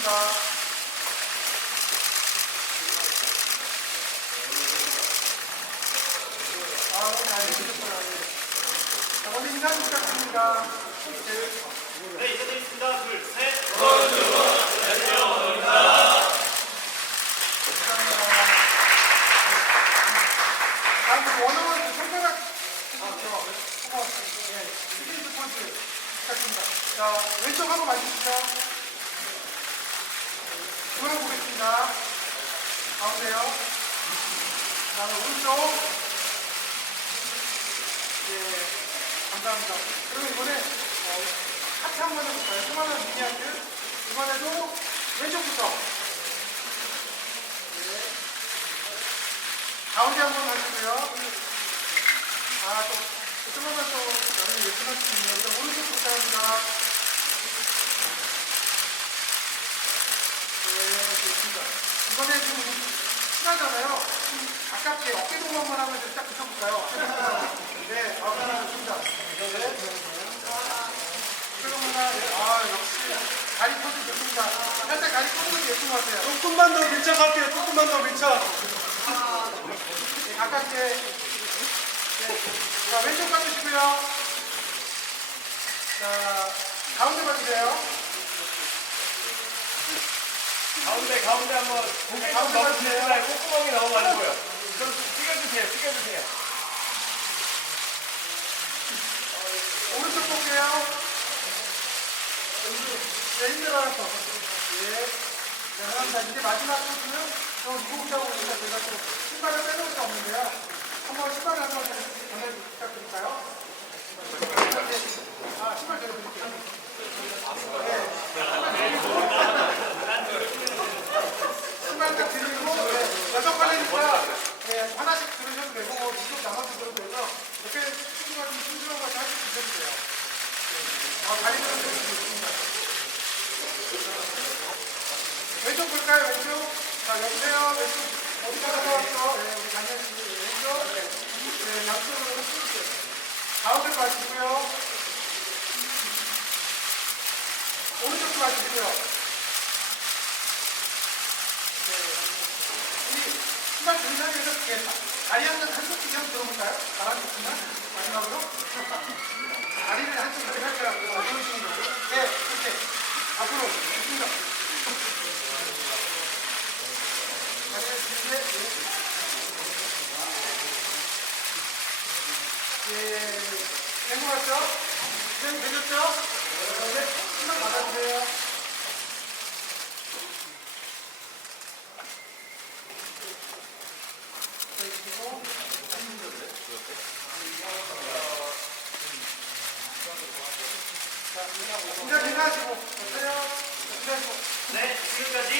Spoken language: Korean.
부탁드립니다. 아, 오늘 알려주셨구나. 자, 먼저 인사 좀 부탁드립니다. 네, 인사드리겠습니다. 둘, 셋. 다음 그 원어원 손가락 해주세요. 고맙습니다. 예, 스피드 포즈 부탁드립니다. 자, 왼쪽 한번 맞으시죠. 돌아보겠습니다. 가운데요. 다음에 오른쪽. 예, 감사합니다. 그리고 이번에 어, 하트 한번 해볼까요? 수많은 미니 하트. 이번에도 왼쪽부터. 예. 가운데 한번 하시고요. 아, 또, 조금만 또, 여러분 예쁘게 하시네요. 일단 오른쪽 부탁합니다. 네, 좋습니다. 이번에 좀 친하잖아요. 좀 가깝게 어깨 동무만 하면 좀딱 붙여볼까요? 네, 아, 좋습니다. 네. 네. 아, 역시. 다리 포즈 좋습니다. 살짝 다리 포즈도 예쁜 것 같아요. 조금만 더 밀착할게요. 조금만 더 밀착. 네, 가깝게. 네. 자, 왼쪽 봐주시고요. 자, 가운데 봐주세요. 가운데, 가운데 한번 고개 가운데 좀 봐주세요. 넘으시면 콧구멍이 너무 보여. 좀 숙여주세요, 숙여주세요. 오른쪽 볼게요. 네, 힘들어요. 예. 네, 감사합니다. 이제 마지막 코스는 저 무겁다고 보니까 제가 또 신발을 빼놓을 수 없는데요. 한번 신발을 한번 전해 부탁드릴까요? 아, 신발 전해드릴게요. 네. 신발 딱 드리고, 네. 여섯 발이니까 네, 하나씩 들으셔도 되고, 뭐, 이쪽 나눠서 되고요. 이렇게 친구가 좀 심심한 거 하나씩 드셔도 돼요. 아, 다리는 좀 있습니다. 왼쪽 볼까요? 왼쪽? 자, 여보세요? 왼쪽. 어디가 가져왔어? 네, 우리 강현 씨. 왼쪽. 네, 양쪽으로. 가운데 봐주시고요. 오른쪽도 봐주시고요. 네. 신발 등산에서 다리 한번 한쪽 뒤에 한번 들어볼까요? 잘하셨습니다. 마지막으로. 다리를 한쪽 이렇게 할 거라고. 이런 식으로. 네, 이렇게. 앞으로. 좋습니다. 다리를 길게. 예. 네, 인사 인사하시고, 어서요. 인사하시고. 네, 지금까지